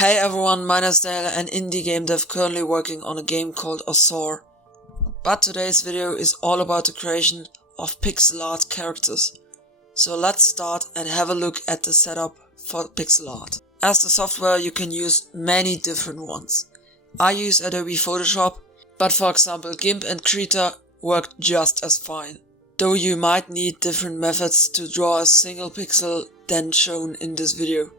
Hey everyone, my name is Daniel, an indie game dev currently working on a game called Azor. But today's video is all about the creation of pixel art characters. So let's start and have a look at the setup for pixel art. As the software you can use many different ones. I use Adobe Photoshop, but for example GIMP and Krita work just as fine. Though you might need different methods to draw a single pixel than shown in this video.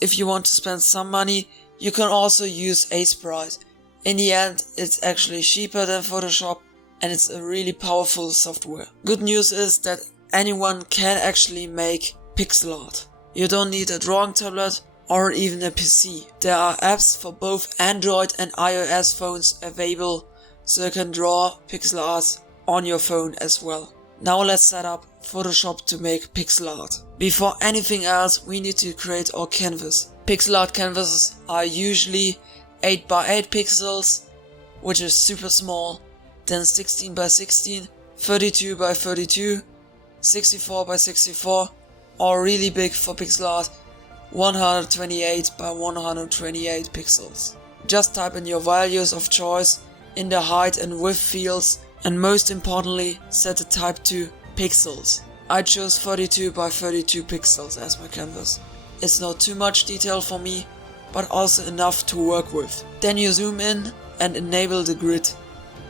If you want to spend some money, you can also use Aseprite. In the end, it's actually cheaper than Photoshop and it's a really powerful software. Good news is that anyone can actually make pixel art. You don't need a drawing tablet or even a PC. There are apps for both Android and iOS phones available, so you can draw pixel art on your phone as well. Now let's set up Photoshop to make pixel art. Before anything else, we need to create our canvas. Pixel art canvases are usually 8x8 pixels, which is super small, then 16x16, 32x32, 64x64, or really big for pixel art, 128x128 pixels. Just type in your values of choice in the height and width fields, and most importantly, set the type to pixels. I chose 32x32 pixels as my canvas. It's not too much detail for me, but also enough to work with. Then you zoom in and enable the grid,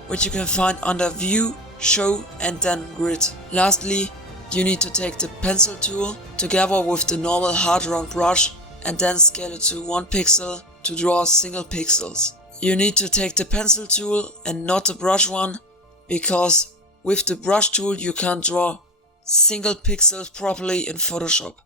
which you can find under View, Show and then Grid. Lastly, you need to take the pencil tool together with the normal hard round brush and then scale it to 1 pixel to draw single pixels. You need to take the pencil tool and not the brush one, because with the brush tool you can't draw single pixels properly in Photoshop.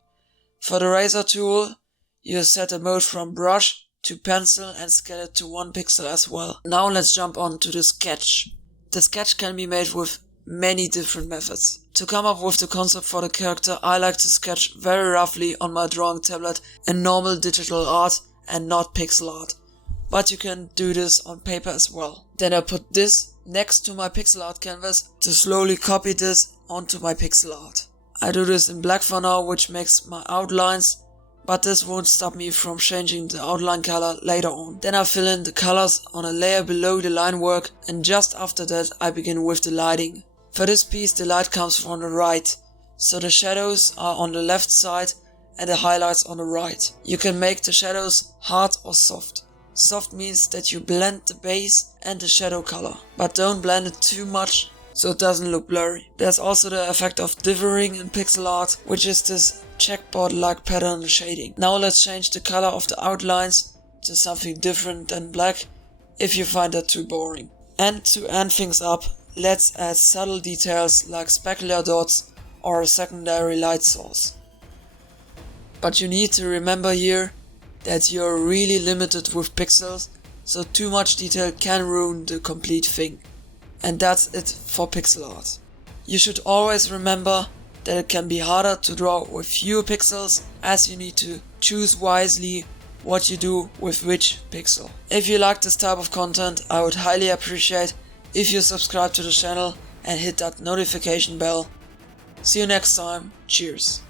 For the razor tool, you set the mode from brush to pencil and scale it to 1 pixel as well. Now let's jump on to the sketch. The sketch can be made with many different methods. To come up with the concept for the character, I like to sketch very roughly on my drawing tablet in normal digital art and not pixel art. But you can do this on paper as well. Then I put this next to my pixel art canvas to slowly copy this onto my pixel art. I do this in black for now, which makes my outlines, but this won't stop me from changing the outline color later on. Then I fill in the colors on a layer below the line work, and just after that I begin with the lighting. For this piece the light comes from the right, so the shadows are on the left side and the highlights on the right. You can make the shadows hard or soft. Soft means that you blend the base and the shadow color, but don't blend it too much so it doesn't look blurry. There's also the effect of differing in pixel art, which is this checkboard-like pattern shading. Now let's change the color of the outlines to something different than black if you find that too boring. And to end things up, let's add subtle details like specular dots or a secondary light source. But you need to remember here that you're really limited with pixels, so too much detail can ruin the complete thing. And that's it for pixel art. You should always remember that it can be harder to draw with fewer pixels, as you need to choose wisely what you do with which pixel. If you like this type of content, I would highly appreciate if you subscribe to the channel and hit that notification bell. See you next time, cheers.